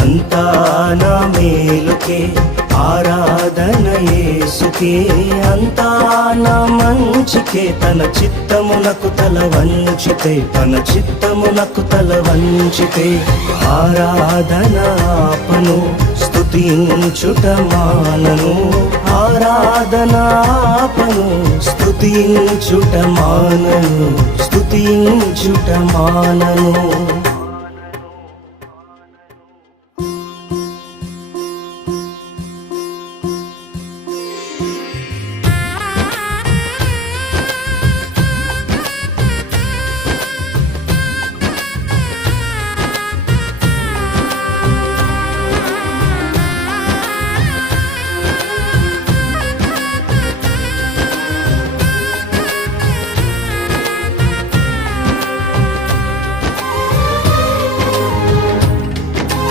అంతా నా మేలుకే ఆరాధన యేసుకే, అంతా నా మంచికే. తన చిత్తమునకు తల వంచితే, తన చిత్తమునకు తల వంచితే ఆరాధన ఆపను, స్తుతించుట మానను. ఆరాధన ఆపను, స్తుతించుట మానను, స్తుతించుట మానను.